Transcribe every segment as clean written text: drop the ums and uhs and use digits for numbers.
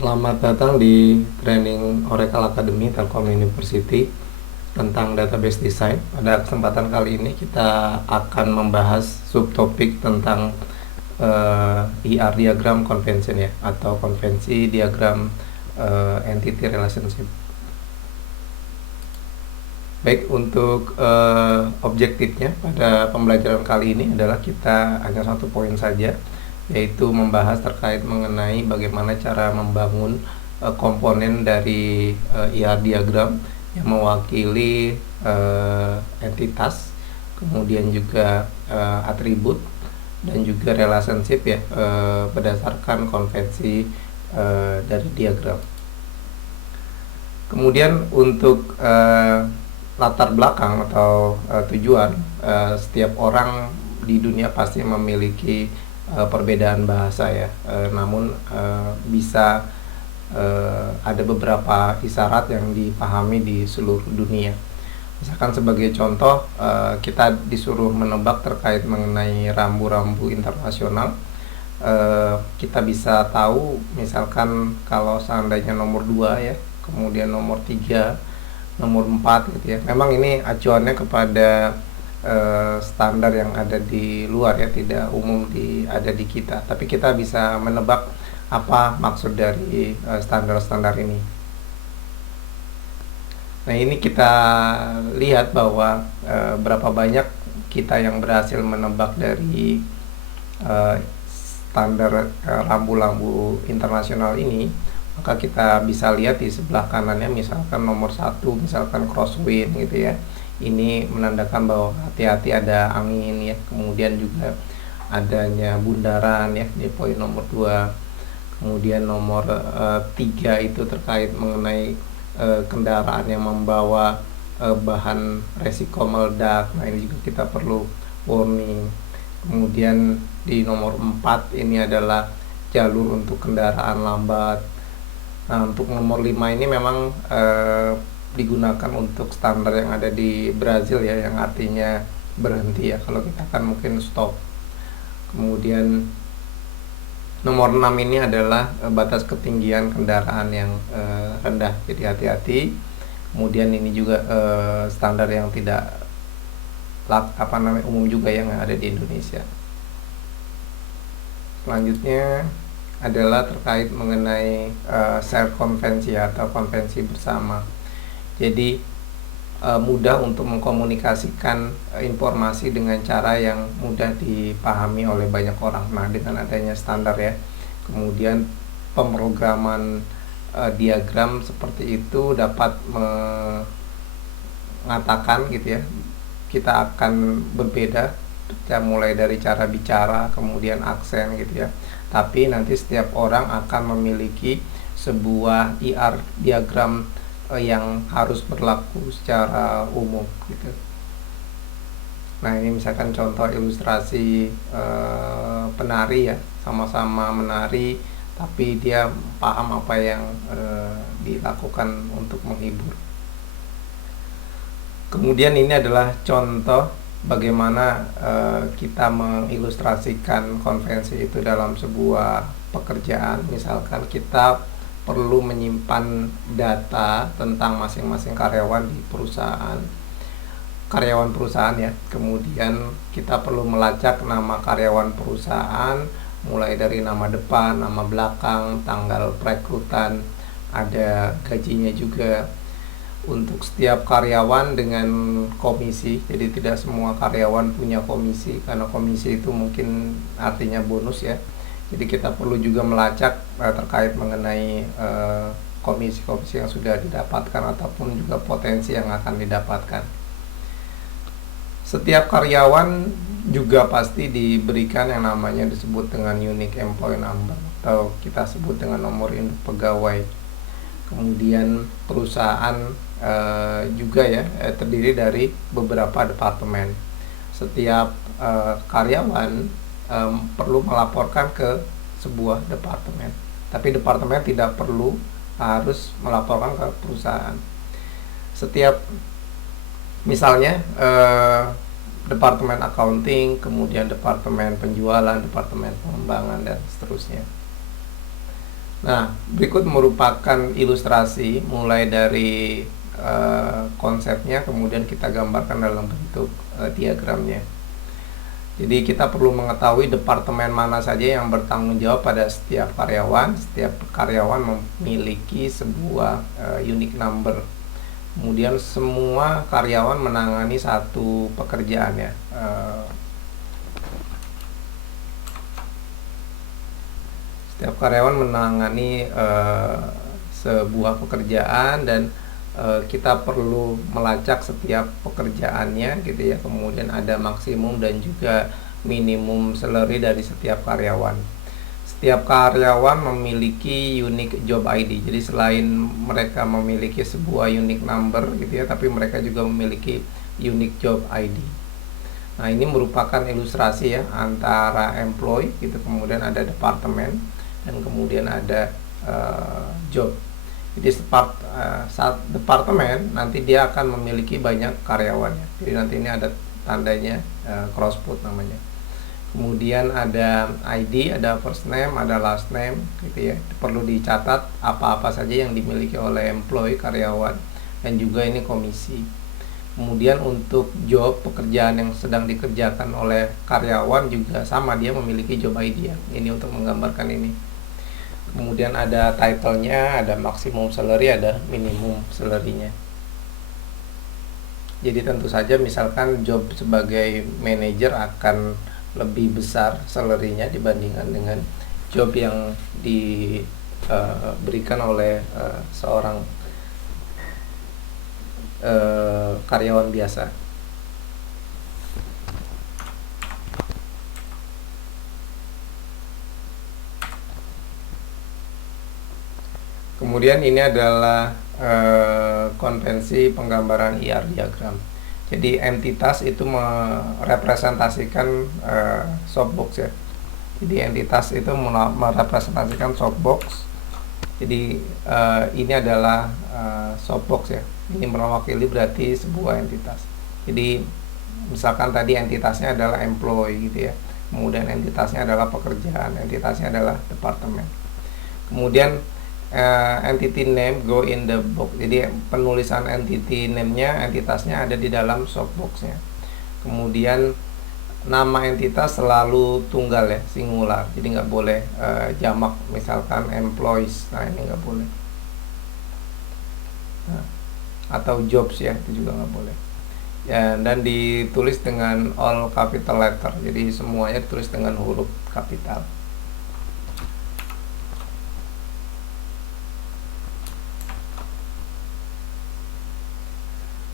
Selamat datang di training Oracle Academy Telkom University tentang database design. Pada kesempatan kali ini kita akan membahas subtopik tentang ER diagram convention ya, atau konvensi diagram entity relationship. Baik, untuk objektifnya pada pembelajaran kali ini adalah kita hanya satu poin saja, yaitu membahas terkait mengenai bagaimana cara membangun komponen dari ER diagram yang mewakili entitas, kemudian juga atribut dan juga relationship ya, berdasarkan konvensi dari diagram. Kemudian untuk latar belakang atau tujuan, setiap orang di dunia pasti memiliki perbedaan bahasa ya, namun bisa ada beberapa isyarat yang dipahami di seluruh dunia. Misalkan sebagai contoh, kita disuruh menebak terkait mengenai rambu-rambu internasional. Kita bisa tahu misalkan kalau seandainya nomor 2 ya, kemudian nomor 3, nomor 4 gitu ya. Memang ini acuannya kepada standar yang ada di luar ya, tidak umum ada di kita. Tapi kita bisa menebak apa maksud dari standar-standar ini. Nah, ini kita lihat bahwa berapa banyak kita yang berhasil menebak dari standar rambu-rambu internasional ini. Maka kita bisa lihat di sebelah kanannya, misalkan nomor 1, misalkan crosswind gitu ya. Ini menandakan bahwa hati-hati ada angin ya. Kemudian juga adanya bundaran ya di poin nomor 2. Kemudian nomor 3 itu terkait mengenai kendaraan yang membawa bahan resiko meledak. Nah, ini juga kita perlu warning. Kemudian di nomor 4 ini adalah jalur untuk kendaraan lambat. Nah, untuk nomor 5 ini memang digunakan untuk standar yang ada di Brazil ya, yang artinya berhenti ya. Kalau kita kan mungkin stop. Kemudian nomor 6 ini adalah batas ketinggian kendaraan yang rendah, jadi hati-hati. Kemudian ini juga standar yang tidak umum juga yang ada di Indonesia. Selanjutnya adalah terkait mengenai share konvensi atau konvensi bersama. Jadi mudah untuk mengkomunikasikan informasi dengan cara yang mudah dipahami oleh banyak orang. Nah, dengan adanya standar ya, kemudian pemrograman diagram seperti itu dapat mengatakan gitu ya, kita akan berbeda ya, mulai dari cara bicara, kemudian aksen gitu ya. Tapi nanti setiap orang akan memiliki sebuah ER diagram yang harus berlaku secara umum gitu. Nah, ini misalkan contoh ilustrasi penari ya, sama-sama menari tapi dia paham apa yang dilakukan untuk menghibur. Kemudian ini adalah contoh bagaimana kita mengilustrasikan konvensi itu dalam sebuah pekerjaan. Misalkan kita perlu menyimpan data tentang masing-masing karyawan di perusahaan ya. Kemudian kita perlu melacak nama karyawan perusahaan, mulai dari nama depan, nama belakang, tanggal perekrutan, ada gajinya juga. Untuk setiap karyawan dengan komisi, jadi tidak semua karyawan punya komisi, karena komisi itu mungkin artinya bonus ya. Jadi kita perlu juga melacak terkait mengenai komisi-komisi yang sudah didapatkan ataupun juga potensi yang akan didapatkan. Setiap karyawan juga pasti diberikan yang namanya disebut dengan unique employee number, atau kita sebut dengan nomor induk pegawai. Kemudian perusahaan juga ya terdiri dari beberapa departemen. Setiap karyawan perlu melaporkan ke sebuah departemen, tapi departemen tidak perlu harus melaporkan ke perusahaan. Setiap misalnya departemen accounting, kemudian departemen penjualan, departemen pengembangan, dan seterusnya. Nah, berikut merupakan ilustrasi mulai dari konsepnya, kemudian kita gambarkan dalam bentuk diagramnya. Jadi kita perlu mengetahui departemen mana saja yang bertanggung jawab pada setiap karyawan. Setiap karyawan memiliki sebuah unique number. Kemudian semua karyawan menangani satu pekerjaan ya. Setiap karyawan menangani sebuah pekerjaan dan kita perlu melacak setiap pekerjaannya gitu ya. Kemudian ada maksimum dan juga minimum salary dari setiap karyawan. Setiap karyawan memiliki unique job ID. Jadi selain mereka memiliki sebuah unique number gitu ya, tapi mereka juga memiliki unique job ID. Nah, ini merupakan ilustrasi ya antara employee gitu, kemudian ada departemen dan kemudian ada job. Jadi saat departemen nanti dia akan memiliki banyak karyawannya. Jadi nanti ini ada tandanya crossput namanya. Kemudian ada ID, ada first name, ada last name gitu ya. Perlu dicatat apa-apa saja yang dimiliki oleh employee karyawan dan juga ini komisi. Kemudian untuk job pekerjaan yang sedang dikerjakan oleh karyawan juga sama, dia memiliki job ID ya. Ini untuk menggambarkan ini. Kemudian ada title-nya, ada maximum salary, ada minimum salary-nya. Jadi tentu saja misalkan job sebagai manager akan lebih besar salary-nya dibandingkan dengan job yang diberikan oleh seorang karyawan biasa. Kemudian ini adalah konvensi penggambaran IR diagram. Jadi entitas itu merepresentasikan softbox ya. Jadi entitas itu merepresentasikan softbox. Jadi ini adalah softbox ya. Ini mewakili berarti sebuah entitas. Jadi misalkan tadi entitasnya adalah employee gitu ya. Kemudian entitasnya adalah pekerjaan, entitasnya adalah departemen. Kemudian entity name go in the box. Jadi penulisan entity name-nya, entitasnya ada di dalam softbox-nya. Kemudian nama entitas selalu tunggal ya, singular. Jadi nggak boleh jamak, misalkan employees. Nah, ini nggak boleh. Nah, atau jobs ya, itu juga nggak boleh. Ya, dan ditulis dengan all capital letter. Jadi semuanya ditulis dengan huruf kapital.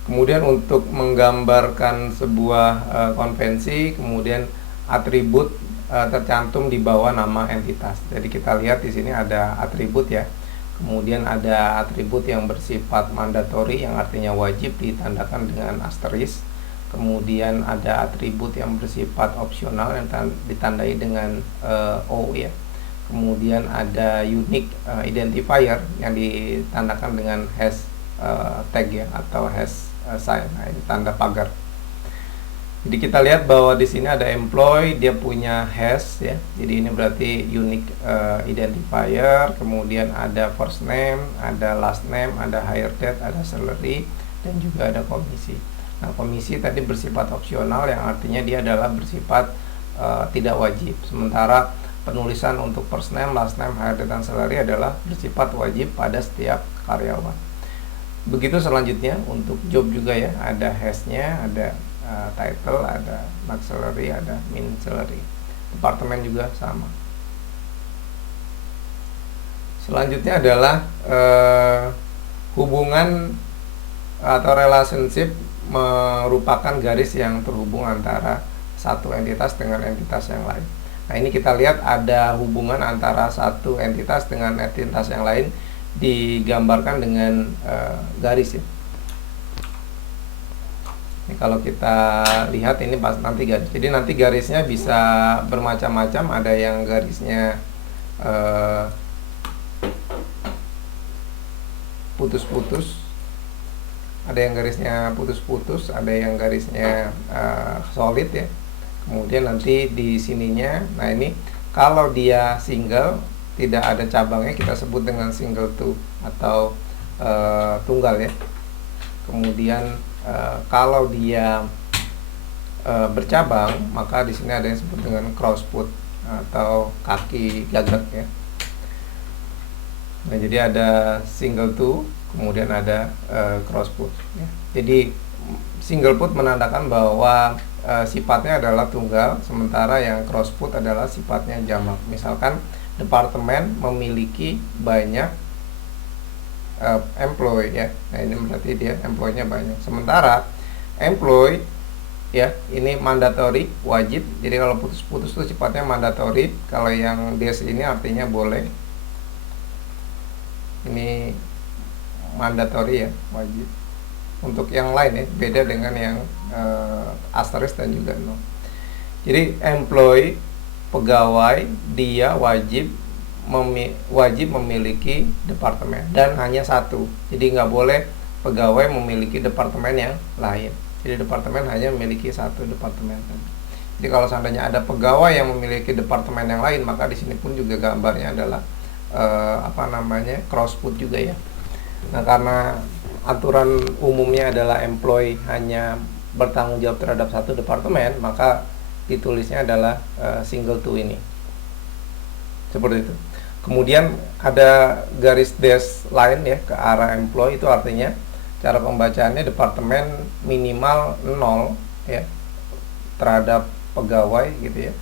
Kemudian untuk menggambarkan sebuah konvensi, kemudian atribut tercantum di bawah nama entitas. Jadi kita lihat di sini ada atribut ya. Kemudian ada atribut yang bersifat mandatori yang artinya wajib ditandakan dengan asterisk. Kemudian ada atribut yang bersifat opsional yang ditandai dengan O ya. Kemudian ada unique identifier yang ditandakan dengan hash tag ya atau hash sign. Nah, ini tanda pagar. Jadi kita lihat bahwa di sini ada employee, dia punya hash ya. Jadi ini berarti unique identifier. Kemudian ada first name, ada last name, ada hire date, ada salary, dan juga ada komisi. Nah, komisi tadi bersifat opsional yang artinya dia adalah bersifat tidak wajib. Sementara penulisan untuk first name, last name, hire date, dan salary adalah bersifat wajib pada setiap karyawan. Begitu selanjutnya untuk job juga ya, ada hash-nya, ada title, ada max salary, ada min salary. Departemen juga sama. Selanjutnya adalah hubungan atau relationship merupakan garis yang terhubung antara satu entitas dengan entitas yang lain. Nah, ini kita lihat ada hubungan antara satu entitas dengan entitas yang lain digambarkan dengan garis ya. Ini kalau kita lihat ini pas nanti garis. Jadi nanti garisnya bisa bermacam-macam. Ada yang garisnya putus-putus, ada yang garisnya putus-putus, ada yang garisnya solid ya. Kemudian nanti di sininya, nah ini kalau dia single tidak ada cabangnya kita sebut dengan single to atau tunggal ya. Kemudian kalau dia bercabang, maka di sini ada yang disebut dengan cross put atau kaki gagak ya. Nah, jadi ada single to, kemudian ada cross put ya. Jadi single put menandakan bahwa sifatnya adalah tunggal, sementara yang cross put adalah sifatnya jamak. Misalkan departemen memiliki banyak employee ya. Nah, ini berarti dia employee-nya banyak. Sementara employee ya, ini mandatory, wajib. Jadi kalau putus-putus itu sifatnya mandatory. Kalau yang des ini artinya boleh. Ini mandatory ya, wajib. Untuk yang lain ya, beda dengan yang asterisk dan juga no. Jadi employee, pegawai, dia wajib memiliki departemen dan hanya satu. Jadi nggak boleh pegawai memiliki departemen yang lain. Jadi departemen hanya memiliki satu departemen. Jadi kalau seandainya ada pegawai yang memiliki departemen yang lain, maka di sini pun juga gambarnya adalah cross put juga ya. Nah, karena aturan umumnya adalah employee hanya bertanggung jawab terhadap satu departemen, maka ditulisnya adalah single to ini. Seperti itu. Kemudian ada garis dash line ya ke arah employee, itu artinya cara pembacaannya departemen minimal 0 ya terhadap pegawai gitu ya.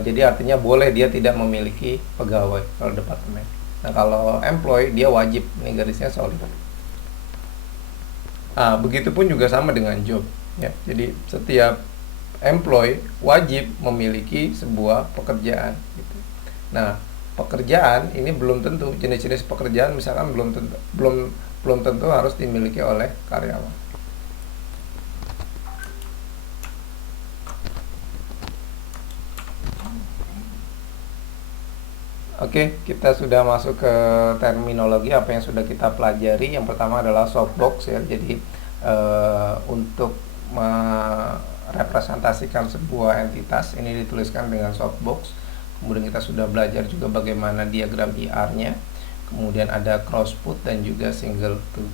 Jadi artinya boleh dia tidak memiliki pegawai kalau departemen. Nah, kalau employee dia wajib, ini garisnya solid. Begitupun juga sama dengan job ya. Jadi setiap employee wajib memiliki sebuah pekerjaan gitu. Nah, pekerjaan ini belum tentu, jenis-jenis pekerjaan misalkan belum tentu harus dimiliki oleh karyawan. Oke, kita sudah masuk ke terminologi apa yang sudah kita pelajari. Yang pertama adalah softbox ya. Jadi untuk merepresentasikan sebuah entitas ini dituliskan dengan softbox. Kemudian kita sudah belajar juga bagaimana diagram IR-nya. Kemudian ada cross put dan juga single to.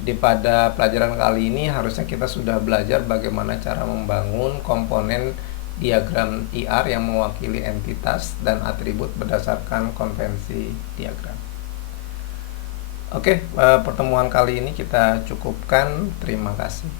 Jadi pada pelajaran kali ini harusnya kita sudah belajar bagaimana cara membangun komponen diagram IR yang mewakili entitas dan atribut berdasarkan konvensi diagram. Oke, pertemuan kali ini kita cukupkan. Terima kasih.